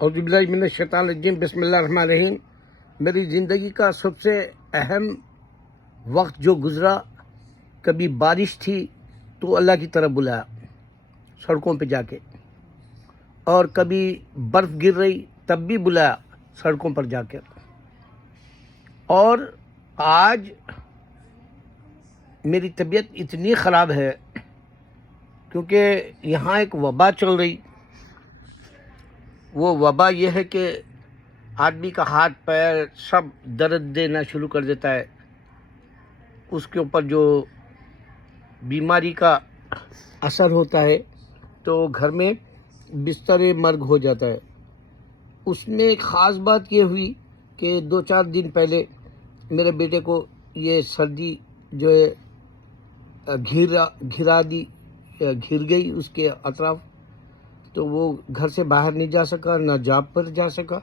اعوذ باللہ من الشیطان الرجیم، بسم اللہ الرحمن الرحیم۔ میری زندگی کا سب سے اہم وقت جو گزرا، کبھی بارش تھی تو اللہ کی طرف بلایا سڑکوں پہ جا کے، اور کبھی برف گر رہی تب بھی بلایا سڑکوں پر جا کے، اور آج میری طبیعت اتنی خراب ہے کیونکہ یہاں ایک وبا چل رہی۔ وہ وبا یہ ہے کہ آدمی کا ہاتھ پیر سب درد دینا شروع کر دیتا ہے، اس کے اوپر جو بیماری کا اثر ہوتا ہے تو گھر میں بستر مرگ ہو جاتا ہے۔ اس میں ایک خاص بات یہ ہوئی کہ 2-4 دن پہلے میرے بیٹے کو یہ سردی جو ہے گھر گئی اس کے اطراف، تو وہ گھر سے باہر نہیں جا سکا، نہ جاب پر جا سکا،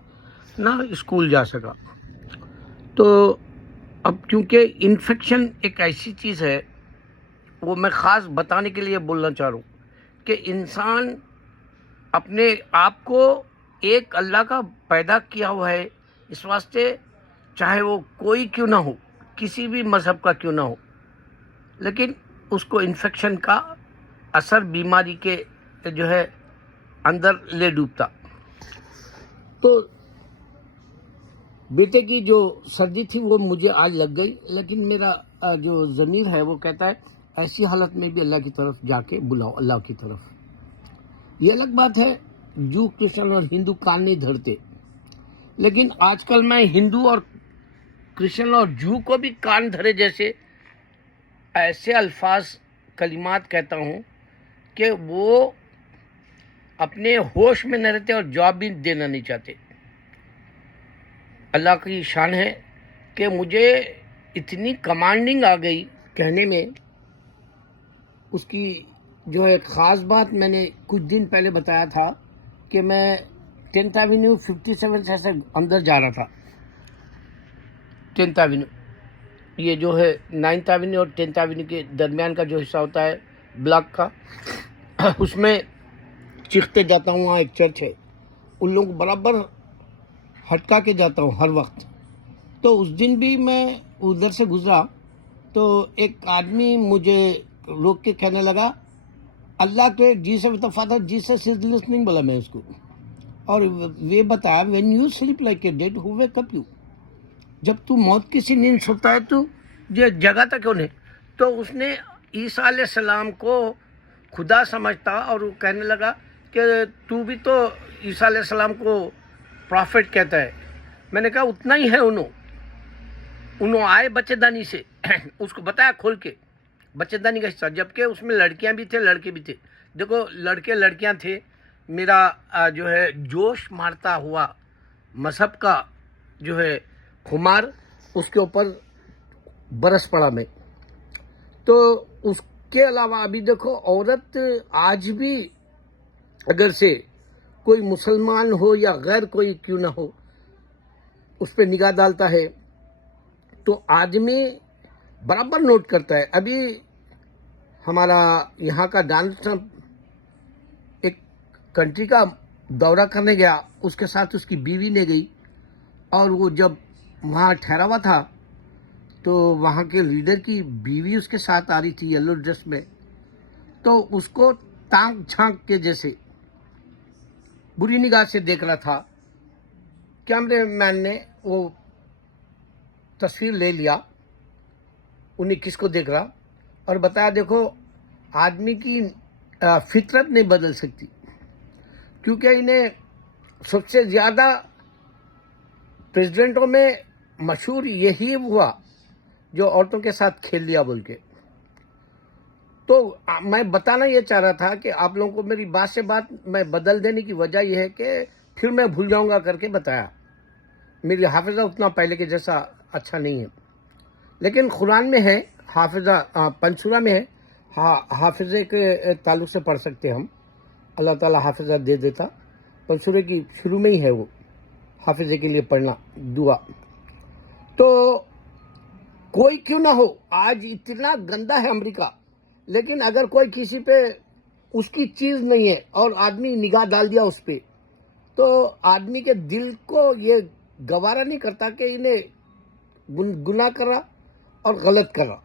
نہ اسکول جا سکا۔ تو اب کیونکہ انفیکشن ایک ایسی چیز ہے، وہ میں خاص بتانے کے لیے بولنا چاہ رہا ہوں کہ انسان اپنے آپ کو ایک اللہ کا پیدا کیا ہوا ہے، اس واسطے چاہے وہ کوئی کیوں نہ ہو، کسی بھی مذہب کا کیوں نہ ہو، لیکن اس کو انفیکشن کا اثر بیماری کے جو ہے اندر لے ڈوبتا۔ تو بیٹے کی جو سردی تھی وہ مجھے آج لگ گئی، لیکن میرا جو ضمیر ہے وہ کہتا ہے ایسی حالت میں بھی اللہ کی طرف جا کے بلاؤ، اللہ کی طرف۔ یہ الگ بات ہے جو کرسچن اور ہندو کان نہیں دھرتے، لیکن آج کل میں ہندو اور کرسچن اور جو کو بھی کان دھرے جیسے ایسے الفاظ کلمات کہتا ہوں کہ وہ اپنے ہوش میں نہ رہتے اور جواب بھی دینا نہیں چاہتے۔ اللہ کی شان ہے کہ مجھے اتنی کمانڈنگ آ گئی کہنے میں۔ اس کی جو ایک خاص بات میں نے کچھ دن پہلے بتایا تھا کہ میں 10th ایونیو 57 سے اندر جا رہا تھا۔ 10th ایونیو یہ جو ہے 9th ایونیو اور 10th ایونیو کے درمیان کا جو حصہ ہوتا ہے بلاک کا، اس میں چیختے جاتا ہوں۔ وہاں ایک چرچ ہے، ان لوگوں کو برابر ہٹکا کے جاتا ہوں ہر وقت۔ تو اس دن بھی میں ادھر سے گزرا تو ایک آدمی مجھے روک کے کہنے لگا اللہ کے Jesus father Jesus is listening, بولا میں اس کو، اور وہ بتایا when you sleep like a dead who wake up you, جب تو موت کی سی نیند سوتا ہے تو یہ جگاتا کیوں نہیں؟ تو اس نے عیسیٰ علیہ السلام کو خدا سمجھتا اور وہ کہنے لگا کہ تو بھی تو عیسیٰ علیہ السلام کو پرافٹ کہتا ہے۔ میں نے کہا اتنا ہی ہے، انہوں آئے بچے دانی سے اس کو بتایا کھول کے بچے دانی کا حصہ، جبکہ اس میں لڑکیاں بھی تھے لڑکے بھی تھے۔ دیکھو لڑکے لڑکیاں تھے، میرا جو ہے جوش مارتا ہوا مذہب کا جو ہے خمار اس کے اوپر برس پڑا میں۔ تو اس کے علاوہ ابھی دیکھو عورت آج بھی اگر سے کوئی مسلمان ہو یا غیر کوئی کیوں نہ ہو اس پہ نگاہ ڈالتا ہے تو آدمی برابر نوٹ کرتا ہے۔ ابھی ہمارا یہاں کا ڈونلڈ ٹرمپ ایک کنٹری کا دورہ کرنے گیا، اس کے ساتھ اس کی بیوی نے گئی، اور وہ جب وہاں ٹھہرا ہوا تھا تو وہاں کے لیڈر کی بیوی اس کے ساتھ آ رہی تھی یلو ڈریس میں، تو اس کو تانک جھانک کے جیسے بری نگاہ سے دیکھ رہا تھا۔ کیمرے مین نے وہ تصویر لے لیا، انہیں کس کو دیکھ رہا، اور بتایا دیکھو آدمی کی فطرت نہیں بدل سکتی، کیونکہ انہیں سب سے زیادہ پریزیڈنٹوں میں مشہور یہی ہوا جو عورتوں کے ساتھ کھیل لیا بول کے۔ تو میں بتانا یہ چاہ رہا تھا کہ آپ لوگوں کو میری بات سے بات میں بدل دینے کی وجہ یہ ہے کہ پھر میں بھول جاؤں گا کر کے بتایا۔ میری حافظہ اتنا پہلے کے جیسا اچھا نہیں ہے، لیکن قرآن میں ہے حافظہ، پنسورہ میں ہے، حافظے کے تعلق سے پڑھ سکتے ہم، اللہ تعالیٰ حافظہ دے دیتا۔ پنسورے کی شروع میں ہی ہے وہ حافظے کے لیے پڑھنا دعا۔ تو کوئی کیوں نہ ہو، آج اتنا گندا ہے امریکہ، لیکن اگر کوئی کسی پہ اس کی چیز نہیں ہے اور آدمی نگاہ ڈال دیا اس پہ تو آدمی کے دل کو یہ گوارا نہیں کرتا کہ انہیں گناہ کرا اور غلط کرا،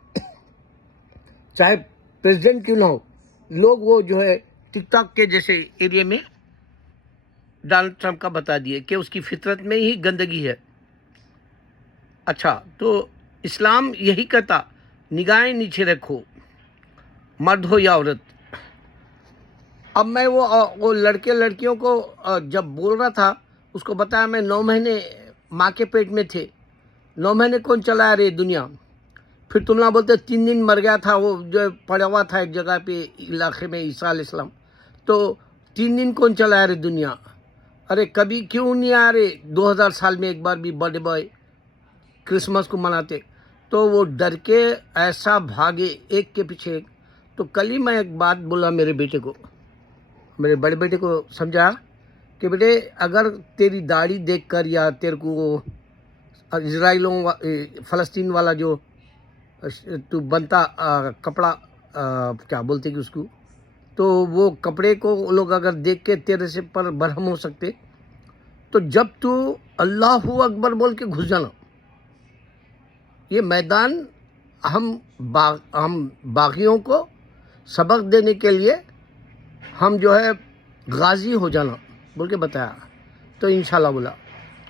چاہے پریزیڈنٹ کیوں نہ ہو. لوگ وہ جو ہے ٹک ٹاک کے جیسے ایریا میں ڈونلڈ ٹرمپ کا بتا دیے کہ اس کی فطرت میں ہی گندگی ہے. اچھا، تو اسلام یہی کہتا نگاہیں نیچے رکھو، مرد ہو یا عورت. اب میں وہ لڑکے لڑکیوں کو جب بول رہا تھا اس کو بتایا میں 9 مہینے ماں کے پیٹ میں تھے. 9 مہینے کون چلا رہے دنیا؟ پھر تم نہ بولتے 3 دن مر گیا تھا، وہ جو پڑا ہوا تھا ایک جگہ پہ علاقے میں عیسیٰ علیہ السلام. تو 3 دن کون چلا رہے دنیا؟ ارے کبھی کیوں نہیں آ رہے 2000 سال میں ایک بار بھی برتھ ڈے بوائے کرسمس کو مناتے؟ تو وہ ڈر کے ایسا بھاگے ایک کے پیچھے ایک. تو کل ہی میں ایک بات بولا میرے بیٹے کو، میرے بڑے بیٹے کو سمجھا کہ بیٹے اگر تیری داڑھی دیکھ کر یا تیرے کو وہ اسرائیلوں فلسطین والا جو تو بنتا کپڑا کیا بولتے کہ اس کو، تو وہ کپڑے کو لوگ اگر دیکھ کے تیرے سے پر برہم ہو سکتے، تو جب تو اللہ اکبر بول کے گھس جانا. یہ میدان ہم باغیوں کو سبق دینے کے لیے ہم جو ہے غازی ہو جانا بول کے بتایا. تو انشاءاللہ بولا،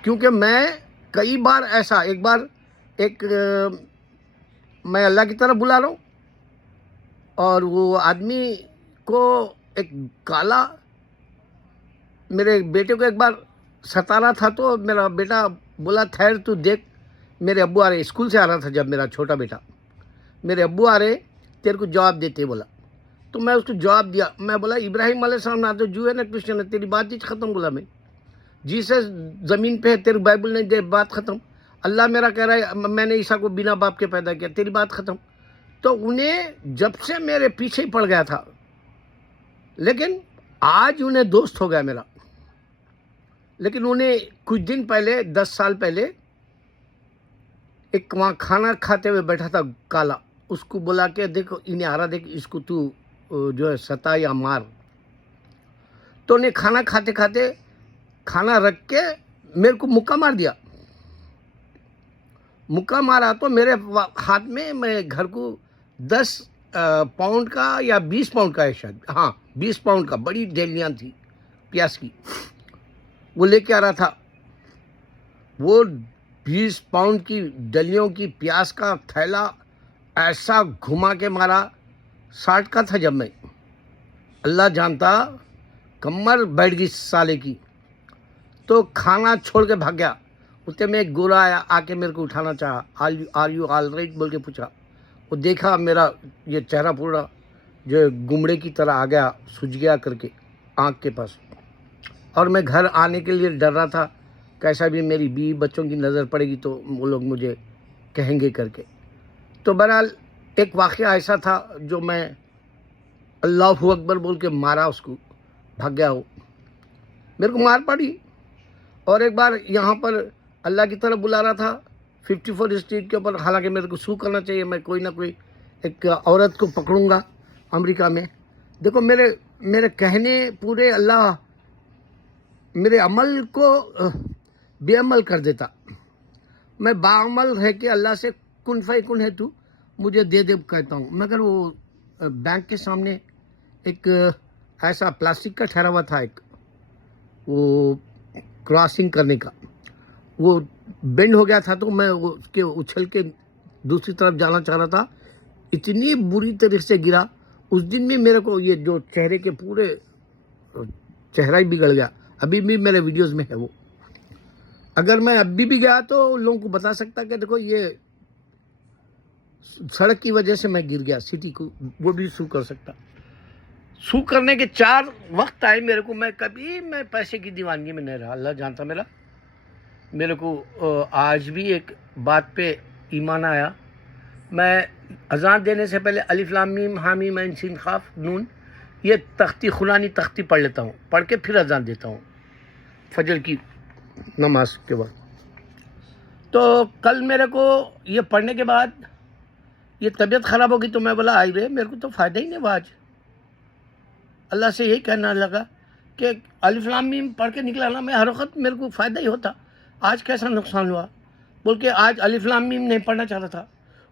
کیونکہ میں کئی بار ایسا ایک میں اللہ کی طرف بلا رہا ہوں اور وہ آدمی کو ایک کالا میرے بیٹے کو ایک بار ستا رہا تھا. تو میرا بیٹا بولا ٹھہر تو دیکھ میرے ابو آ رہے، اسکول سے آ رہا تھا جب میرا چھوٹا بیٹا، میرے ابو آ رہے تیرے کو جواب دیتے بولا. تو میں اس کو جواب دیا، میں بولا ابراہیم علیہ السلام نہ تو جو ہے نا کرسچن ہے، تیری بات چیت ختم. بولا میں جیسس زمین پہ ہے، تیری بائبل نہیں دے، بات ختم. اللہ میرا کہہ رہا ہے میں نے عیسیٰ کو بنا باپ کے پیدا کیا، تیری بات ختم. تو انہیں جب سے میرے پیچھے ہی پڑ گیا تھا، لیکن آج انہیں دوست ہو گیا میرا. لیکن انہیں کچھ دن پہلے 10 سال پہلے ایک وہاں کھانا کھاتے ہوئے بیٹھا تھا کالا، اس کو بلا کے دیکھو انہیں آ رہا دیکھ اس کو تو جو ہے ستا یا مار. تو انہیں کھانا کھاتے کھاتے کھانا رکھ کے میرے کو مکہ مار دیا. مکہ مارا تو میرے ہاتھ میں گھر کو 10 پاؤنڈ کا یا 20 پاؤنڈ کا ہے شاید، ہاں 20 پاؤنڈ کا بڑی ڈیلیاں تھی پیاز کی، وہ لے کے آ رہا تھا. وہ 20 پاؤنڈ کی ڈلیوں کی پیاز کا تھیلا ایسا گھما کے مارا. 60 کا تھا جب میں، اللہ جانتا کمر بیٹھ گئی سالے کی. تو کھانا چھوڑ کے بھاگ گیا. اتنے میں ایک گورا آیا، آ کے میرے کو اٹھانا چاہا، آر یو آل رائٹ بول کے پوچھا. وہ دیکھا میرا یہ چہرہ پورا جو گمڑے کی طرح آ گیا، سوج گیا کر کے آنکھ کے پاس. اور میں گھر آنے کے لیے ڈر رہا تھا کیسا بھی میری بیوی بچوں کی نظر پڑے گی تو وہ لوگ مجھے کہیں گے کر کے. تو بہرحال ایک واقعہ ایسا تھا جو میں اللہ اکبر بول کے مارا، اس کو بھاگ گیا. وہ میرے کو مار پڑی. اور ایک بار یہاں پر اللہ کی طرف بلا رہا تھا 54 اسٹریٹ کے اوپر، حالانکہ میرے کو سو کرنا چاہیے، میں کوئی نہ کوئی ایک عورت کو پکڑوں گا امریکہ میں. دیکھو میرے کہنے پورے اللہ میرے عمل کو بے عمل کر دیتا. میں باعمل ہے کہ اللہ سے کن فیکن ہے تو مجھے دے دے کہتا ہوں. مگر وہ بینک کے سامنے ایک ایسا پلاسٹک کا ٹھہرا ہوا تھا، ایک وہ کراسنگ کرنے کا، وہ بینڈ ہو گیا تھا. تو میں اس کے اچھل کے دوسری طرف جانا چاہ رہا تھا، اتنی بری طریقے سے گرا. اس دن بھی میرے کو یہ جو چہرے کے پورے چہرہ ہی بگڑ گیا. ابھی بھی میرے ویڈیوز میں ہے وہ. اگر میں ابھی بھی گیا تو لوگوں کو بتا سکتا کہ دیکھو یہ سڑک کی وجہ سے میں گر گیا سٹی کو، وہ بھی سو کر سکتا. سو کرنے کے 4 وقت آئے میرے کو. میں پیسے کی دیوانگی میں نہیں رہا، اللہ جانتا. میرے کو آج بھی ایک بات پہ ایمان آیا. میں اذان دینے سے پہلے الف لام میم حامیم عین سین قاف نون یہ تختی قرآنی تختی پڑھ لیتا ہوں، پڑھ کے پھر اذان دیتا ہوں فجر کی نماز کے بعد. تو کل میرے کو یہ پڑھنے کے بعد یہ طبیعت خراب ہوگی. تو میں بولا آئی رے میرے کو تو فائدہ ہی نہیں ہوا. آج اللہ سے یہی کہنا لگا کہ الف لام میم پڑھ کے نکلا نا، میں ہر وقت میرے کو فائدہ ہی ہوتا. آج کیسا نقصان ہوا بول کے آج الف لام میم نہیں پڑھنا چاہتا تھا.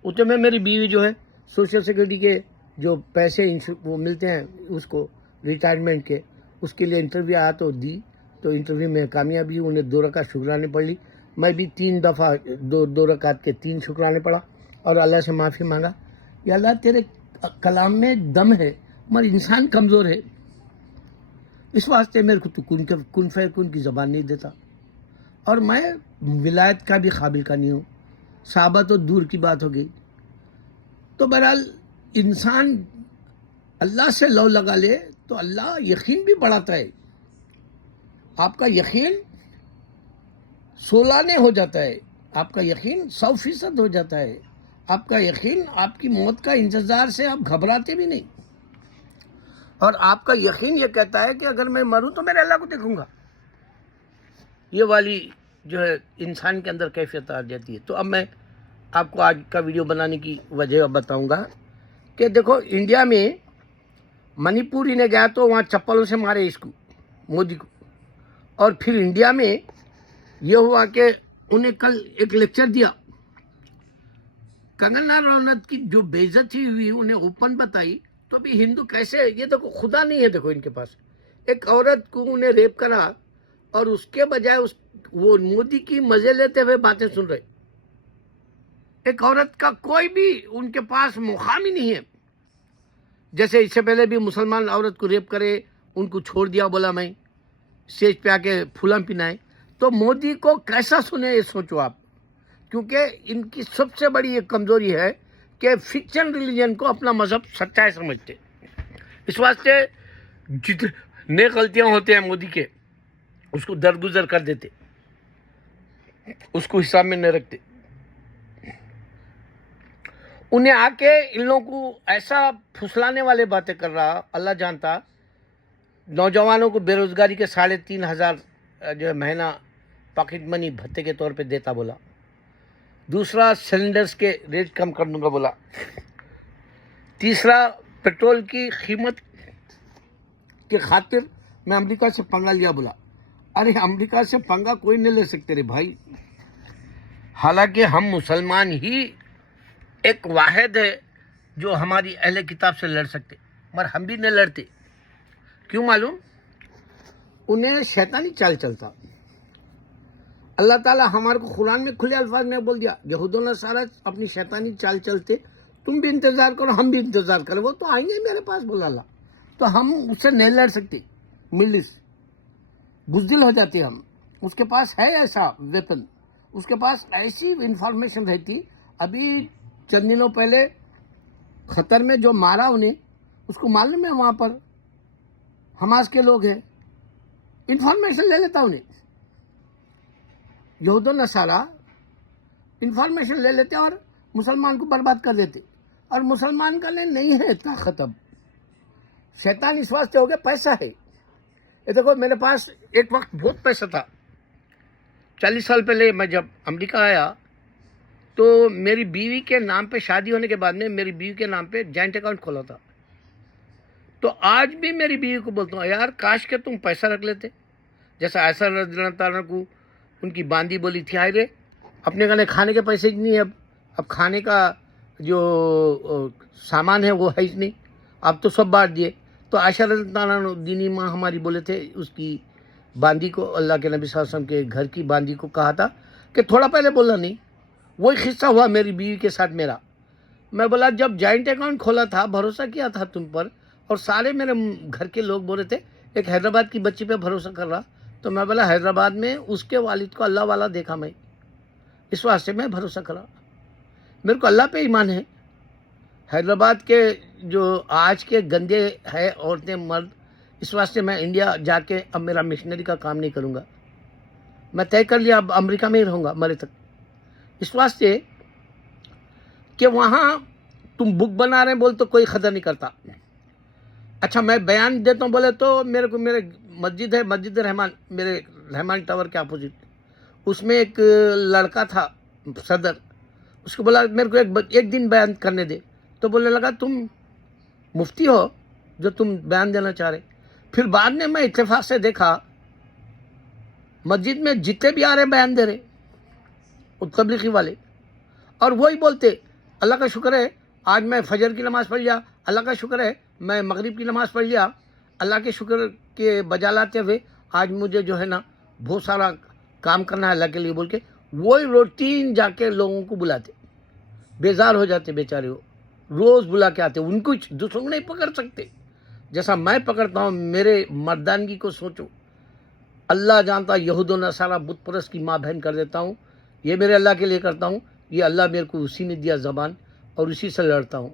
اتنے میں میری بیوی جو ہے سوشل سیکورٹی کے جو پیسے وہ ملتے ہیں اس کو ریٹائرمنٹ کے، اس کے لیے انٹرویو آیا تو دی. تو انٹرویو میں کامیابی ہوئی، انہیں 2 رکعت شکرانے پڑھ لی. میں بھی 3 دفعہ 2 رکعت کے 3 شکرانے پڑھا اور اللہ سے معافی مانگا. یا اللہ تیرے کلام میں دم ہے مگر انسان کمزور ہے، اس واسطے میرے کو تو کن فیکون کی زبان نہیں دیتا، اور میں ولایت کا بھی قابل کا نہیں ہوں. صحابہ تو دور کی بات ہو گئی. تو بہرحال انسان اللہ سے لو لگا لے تو اللہ یقین بھی بڑھاتا ہے. آپ کا یقین 16 ہو جاتا ہے، آپ کا یقین 100% ہو جاتا ہے. آپ کا یقین آپ کی موت کا انتظار سے آپ گھبراتے بھی نہیں، اور آپ کا یقین یہ کہتا ہے کہ اگر میں مروں تو میرے اللہ کو دیکھوں گا. یہ والی جو ہے انسان کے اندر کیفیت آ جاتی ہے. تو اب میں آپ کو آج کا ویڈیو بنانے کی وجہ بتاؤں گا کہ دیکھو انڈیا میں منی پوری نے گیا تو وہاں چپلوں سے مارے اس کو، مودی کو. اور پھر انڈیا میں یہ ہوا کہ انہیں کل ایک لیکچر دیا، کنگنا رناوت کی جو بے عزتی ہوئی انہیں اوپن بتائی. تو بھی ہندو کیسے، یہ دیکھو خدا نہیں ہے دیکھو ان کے پاس. ایک عورت کو انہیں ریپ کرا اور اس کے بجائے وہ مودی کی مزے لیتے ہوئے باتیں سن رہے. ایک عورت کا کوئی بھی ان کے پاس مقام ہی نہیں ہے. جیسے اس سے پہلے بھی مسلمان عورت کو ریپ کرے، ان کو چھوڑ دیا، بولا میں اسٹیج پہ آ کے پھولاں پنائے. تو مودی کو کیسا سنے یہ سوچو آپ. کیونکہ ان کی سب سے بڑی ایک کمزوری ہے کہ فکشن ریلیجن کو اپنا مذہب سچائی سمجھتے. اس واسطے جتنے غلطیاں ہوتے ہیں مودی کے اس کو درگزر کر دیتے، اس کو حساب میں نہیں رکھتے. انہیں آ کے ان لوگوں کو ایسا پھسلانے والے باتیں کر رہا، اللہ جانتا. نوجوانوں کو بے روزگاری کے 3,500 جو ہے مہینہ پاکٹ منی بھتے کے طور پہ دیتا بولا. دوسرا سلنڈرز کے ریٹ کم کر دوں گا بولا. تیسرا پیٹرول کی قیمت کے خاطر میں امریکہ سے پنگا لیا بولا. ارے امریکہ سے پنگا کوئی نہیں لے سکتے رے بھائی. حالانکہ ہم مسلمان ہی ایک واحد ہے جو ہماری اہل کتاب سے لڑ سکتے، مگر ہم بھی نہیں لڑتے. کیوں معلوم؟ انہیں شیطانی چال چلتا. اللہ تعالیٰ ہمارے کو قرآن میں کھلے الفاظ میں بول دیا، یہود و نصارہ اپنی شیطانی چال چلتے، تم بھی انتظار کرو ہم بھی انتظار کرو، وہ تو آئیں گے میرے پاس بولا اللہ. تو ہم اس سے نہیں لڑ سکتے. ملس بزدل ہو جاتے ہم. اس کے پاس ہے ایسا ویپن، اس کے پاس ایسی انفارمیشن رہتی. ابھی چند دنوں پہلے خطر میں جو مارا انہیں، اس کو معلوم ہے وہاں پر حماس کے لوگ ہیں. انفارمیشن لے لیتا انہیں. یہود و نصارہ انفارمیشن لے لیتے اور مسلمان کو برباد کر دیتے. اور مسلمان کا نہیں ہے طاقت. اب شیطان اس واسطے ہو گیا پیسہ ہے. یہ دیکھو میرے پاس ایک وقت بہت پیسہ تھا. 40 سال پہلے میں جب امریکہ آیا تو میری بیوی کے نام پہ، شادی ہونے کے بعد میں میری بیوی کے نام پہ جوائنٹ اکاؤنٹ کھولا تھا. تو آج بھی میری بیوی کو بولتا ہوں یار کاش کہ تم پیسہ رکھ لیتے. جیسا ایسا رضی اللہ تعالیٰ کو ان کی باندی بولی تھی، آئے رے اپنے گھر کھانے کے پیسے نہیں ہے، اب کھانے کا جو سامان ہے وہ ہے ہی نہیں، اب تو سب بانٹ دیے. تو عائشہ رضی اللہ تعالیٰ دینی ماں ہماری بولے تھے، اس کی باندی کو، اللہ کے نبی صلی اللہ علیہ وسلم کے گھر کی باندی کو کہا تھا کہ تھوڑا پہلے بولنا نہیں. وہی قصہ ہوا میری بیوی کے ساتھ میرا. میں بولا جب جوائنٹ اکاؤنٹ کھولا تھا، بھروسہ کیا تھا تم پر، اور سارے میرے گھر کے لوگ بولے تھے ایک حیدرآباد کی بچی پہ بھروسہ کر رہا. تو میں بولا حیدرآباد میں اس کے والد کو اللہ والا دیکھا میں، اس واسطے میں بھروسہ کرا. میرے کو اللہ پہ ایمان ہے. حیدرآباد کے جو آج کے گندے ہے عورتیں مرد، اس واسطے میں انڈیا جا کے اب میرا مشنری کا کام نہیں کروں گا. میں طے کر لیا اب امریکہ میں ہی رہوں گا مرے تک. اس واسطے کہ وہاں تم بک بنا رہے ہیں بول تو کوئی قدر نہیں کرتا. اچھا میں بیان دیتا ہوں بولے تو میرے مسجد ہے، مسجد رحمان، میرے رحمان ٹاور کے اپوزٹ. اس میں ایک لڑکا تھا صدر، اس کو بولا میرے کو ایک دن بیان کرنے دے. تو بولنے لگا تم مفتی ہو جو تم بیان دینا چاہ رہے. پھر بعد میں اتفاق سے دیکھا مسجد میں جتنے بھی آ رہے بیان دے رہے تبلیغی والے، اور وہی بولتے اللہ کا شکر ہے آج میں فجر کی نماز پڑھ لیا، اللہ کا شکر ہے میں مغرب کی نماز پڑھ لیا، اللہ کے شکر کے بجا لاتے ہوئے آج مجھے جو ہے نا بہت سارا کام کرنا ہے اللہ کے لیے بول کے وہی روٹین جا کے لوگوں کو بلاتے، بیزار ہو جاتے بیچارے، وہ روز بلا کے آتے، ان کو دوسروں نہیں پکڑ سکتے جیسا میں پکڑتا ہوں۔ میرے مردانگی کو سوچو، اللہ جانتا یہود و نصارہ بت پرست کی ماں بہن کر دیتا ہوں، یہ میرے اللہ کے لیے کرتا ہوں، یہ اللہ میرے کو اسی نے دیا زبان اور اسی سے لڑتا ہوں،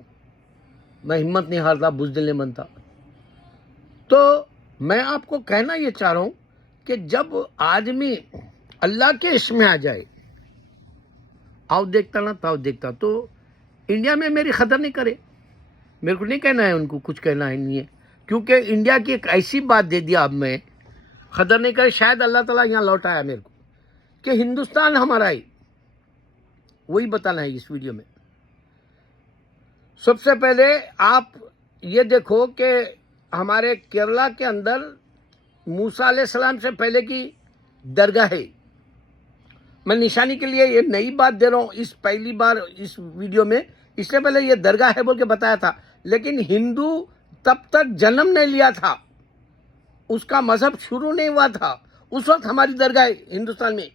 میں ہمت نہیں ہارتا، بزدل نہیں بنتا۔ تو میں آپ کو کہنا یہ چاہ رہا ہوں کہ جب آدمی اللہ کے اسم میں آ جائے، آؤ دیکھتا نا تاؤ دیکھتا، تو انڈیا میں میری قدر نہیں کرے، میرے کو نہیں کہنا ہے، ان کو کچھ کہنا ہے نہیں ہے، کیونکہ انڈیا کی ایک ایسی بات دے دیا اب میں قدر نہیں کرے، شاید اللہ تعالیٰ یہاں لوٹایا میرے کو کہ ہندوستان ہمارا ہے، وہی بتانا ہے اس ویڈیو میں۔ سب سے پہلے آپ یہ دیکھو کہ ہمارے کیرلا کے اندر موسیٰ علیہ السلام سے پہلے کی درگاہ ہے، میں نشانی کے لیے یہ نئی بات دے رہا ہوں اس پہلی بار اس ویڈیو میں، اس سے پہلے یہ درگاہ ہے بول کے بتایا تھا، لیکن ہندو تب تک جنم نہیں لیا تھا، اس کا مذہب شروع نہیں ہوا تھا، اس وقت ہماری درگاہ ہندوستان میں،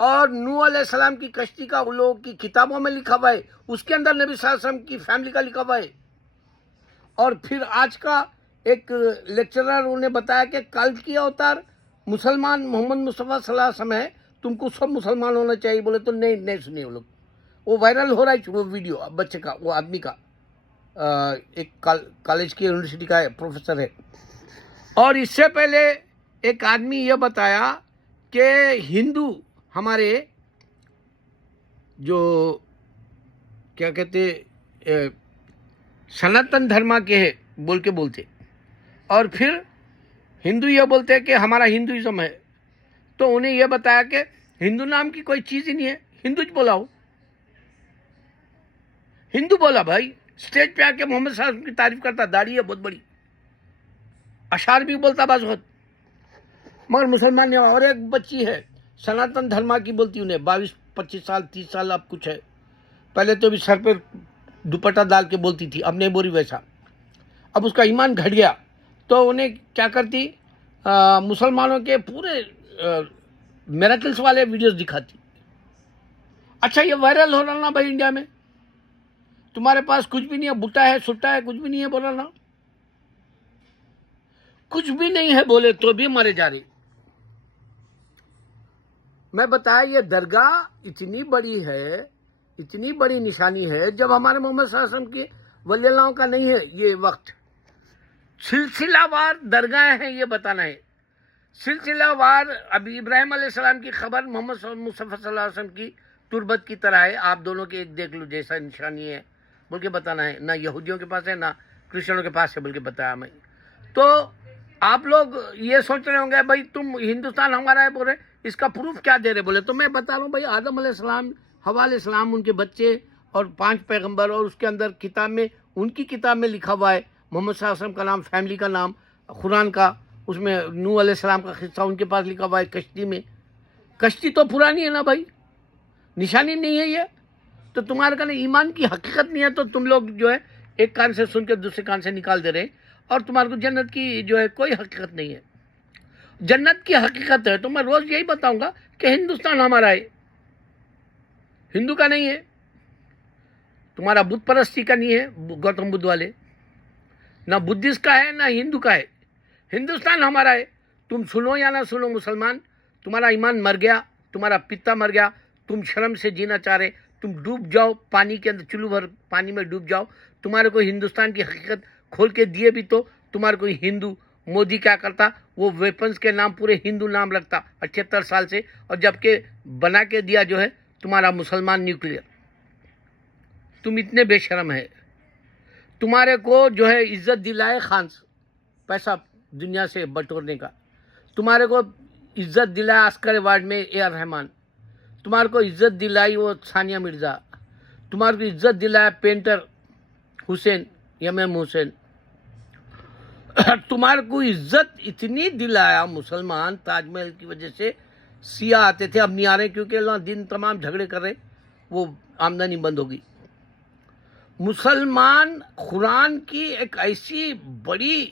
اور نوح علیہ السلام کی کشتی کا ان لوگوں کی کتابوں میں لکھا ہوا ہے، اس کے اندر نبی صلی اللہ علیہ وسلم کی فیملی کا لکھا ہوا ہے۔ اور پھر آج کا ایک لیکچرر انہوں نے بتایا کہ کل کی اوتار مسلمان محمد مصطفیٰ صلی اللہ علیہ وسلم ہے، تم کو سب مسلمان ہونا چاہیے، بولے تو نہیں سنے وہ لوگ، وہ وائرل ہو رہا ہے وہ ویڈیو بچے کا، وہ آدمی کا، ایک کالج کی یونیورسٹی کا پروفیسر ہے۔ اور اس سے پہلے ایک آدمی یہ بتایا کہ ہندو ہمارے جو کیا کہتے سناتن دھرما کے ہے بول کے بولتے، اور پھر ہندو یہ بولتے ہیں کہ ہمارا ہندوازم ہے، تو انہیں یہ بتایا کہ ہندو نام کی کوئی چیز ہی نہیں ہے، ہندو بولا ہو، ہندو بولا بھائی، اسٹیج پہ آ کے محمد صلی اللہ علیہ وسلم کی تعریف کرتا، داڑھی ہے بہت بڑی، اشعار بھی بولتا بعض وقت، مگر مسلمان نہیں۔ اور ایک بچی ہے سناتن دھرما کی بولتی، انہیں 22-25 سال 30 سال اب کچھ ہے، پہلے تو بھی سر پہ دوپٹہ ڈال کے بولتی تھی، اب نہیں بولی ویسا، اب اس کا ایمان گھٹ گیا، تو انہیں کیا کرتی مسلمانوں کے پورے میراکلس والے ویڈیوز دکھاتی۔ اچھا یہ وائرل ہو رہا نا بھائی انڈیا میں، تمہارے پاس کچھ بھی نہیں ہے، بٹا ہے سٹا ہے کچھ بھی نہیں ہے بولا نا، کچھ بھی نہیں ہے بولے تو بھی مرے جا رہے۔ میں بتایا یہ درگاہ اتنی بڑی ہے، اتنی بڑی نشانی ہے، جب ہمارے محمد صلی اللہ علیہ وسلم کی ولی اللہ کا نہیں ہے یہ وقت، سلسلہ وار درگاہ ہیں، یہ بتانا ہے سلسلہ وار۔ ابھی ابراہیم علیہ السلام کی خبر محمد مصطفیٰ صلی اللہ علیہ وسلم کی تربت کی طرح ہے، آپ دونوں کے ایک دیکھ لو جیسا نشانی ہے بول کے بتانا ہے، نہ یہودیوں کے پاس ہے نہ کرسچنوں کے پاس ہے بول کے بتایا میں۔ تو آپ لوگ یہ سوچ رہے ہوں گے بھائی تم ہندوستان ہمارا ہے بول رہے، اس کا پروف کیا دے رہے بولے، تو میں بتا رہا ہوں بھائی آدم علیہ السلام، حوا علیہ السلام، ان کے بچے اور 5 پیغمبر، اور اس کے اندر کتاب میں ان کی کتاب میں لکھا ہوا ہے محمد صلی اللہ علیہ وسلم کا نام، فیملی کا نام، قرآن کا اس میں نوح علیہ السلام کا قصہ ان کے پاس لکھا ہوا ہے کشتی میں۔ کشتی تو پرانی ہے نا بھائی، نشانی نہیں ہے یہ، تو تمہارے کہنے ایمان کی حقیقت نہیں ہے، تو تم لوگ جو ہے ایک کان سے سن کے دوسرے کان سے نکال دے رہے ہیں، اور تمہارے کو جنت کی جو ہے کوئی حقیقت نہیں ہے۔ جنت کی حقیقت ہے تو میں روز یہی بتاؤں گا کہ ہندوستان ہمارا ہے، ہندو کا نہیں ہے، تمہارا بت پرستی کا نہیں ہے، گوتم بدھ والے، نہ بدھسٹ کا ہے نہ ہندو کا ہے، ہندوستان ہمارا ہے۔ تم سنو یا نہ سنو مسلمان، تمہارا ایمان مر گیا، تمہارا پتا مر گیا، تم شرم سے جینا چاہ رہے، تم ڈوب جاؤ پانی کے اندر، چلو بھر پانی میں ڈوب جاؤ، تمہارے کو ہندوستان کی حقیقت کھول کے دیے بھی تو تمہارے کو ہندو مودی کیا کرتا، وہ ویپنز کے نام پورے ہندو نام رکھتا 78 سال سے، اور جبکہ بنا کے دیا جو ہے تمہارا مسلمان نیوکلیئر۔ تم اتنے بے شرم ہے، تمہارے کو جو ہے عزت دلائے خان پیسہ دنیا سے بٹورنے کا، تمہارے کو عزت دلایا عسکر ایوارڈ میں اے آر رحمان، تمہارے کو عزت دلائی وہ ثانیہ مرزا، تمہارے کو عزت دلایا پینٹر حسین، ایم حسین، تمہارے کو عزت اتنی دلایا مسلمان تاج محل کی وجہ سے. سیاہ آتے تھے، اب نہیں آ رہے کیونکہ اللہ دن تمام جھگڑے کر رہے، وہ آمدنی بند ہوگی. مسلمان قرآن کی ایک ایسی بڑی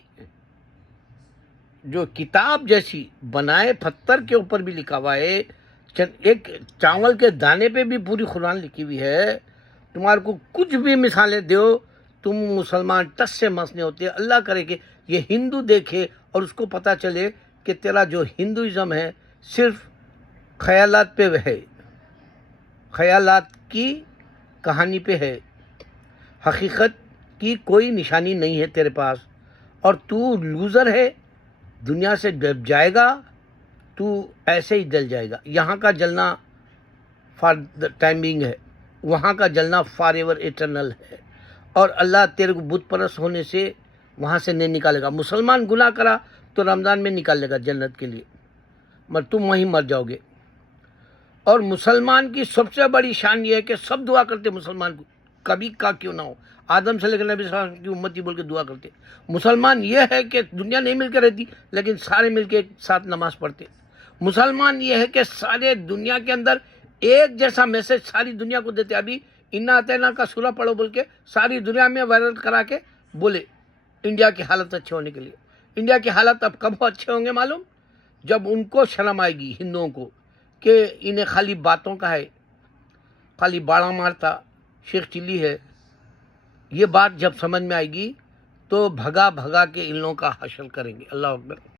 جو کتاب جیسی بنائے، پتھر کے اوپر بھی لکھا ہوا ہے، ایک چاول کے دانے پہ بھی پوری قرآن لکھی ہوئی ہے. تمہارے کو کچھ بھی مثالیں دیو، تم مسلمان ٹس سے مس نہیں ہوتے. اللہ کرے کہ یہ ہندو دیکھے اور اس کو پتہ چلے کہ تیرا جو ہندوازم ہے صرف خیالات پہ ہے، خیالات کی کہانی پہ ہے، حقیقت کی کوئی نشانی نہیں ہے تیرے پاس، اور تو لوزر ہے. دنیا سے جب جائے گا تو ایسے ہی جل جائے گا. یہاں کا جلنا فار دا ٹائم بینگ ہے، وہاں کا جلنا فار ایور ایٹرنل ہے. اور اللہ تیرے کو بت پرست ہونے سے وہاں سے نہیں نکالے گا. مسلمان گناہ کرا تو رمضان میں نکال لے گا جنت کے لیے، مگر تم وہیں مر جاؤ گے. اور مسلمان کی سب سے بڑی شان یہ ہے کہ سب دعا کرتے مسلمان کو، کبھی کا کیوں نہ ہو. آدم سے لے کر نبی صلی اللہ علیہ وسلم کی امتی بول کے دعا کرتے. مسلمان یہ ہے کہ دنیا نہیں مل کے رہتی لیکن سارے مل کے ایک ساتھ نماز پڑھتے. مسلمان یہ ہے کہ سارے دنیا کے اندر ایک جیسا میسج ساری دنیا کو دیتے. ابھی انا اطعنا کا سورہ پڑھو بول کے ساری دنیا میں وائرل کرا کے بولے انڈیا کی حالت اچھے ہونے کے لیے. انڈیا کی حالت اب کب اچھے ہوں گے معلوم؟ جب ان کو شرم آئے گی ہندوؤں کو کہ انہیں خالی باتوں کا ہے، خالی باڑا مارتا شیخ چلی ہے. یہ بات جب سمجھ میں آئے گی تو بھگا بھگا کے ان لوگوں کا حشر کریں گے. اللہ اکبر.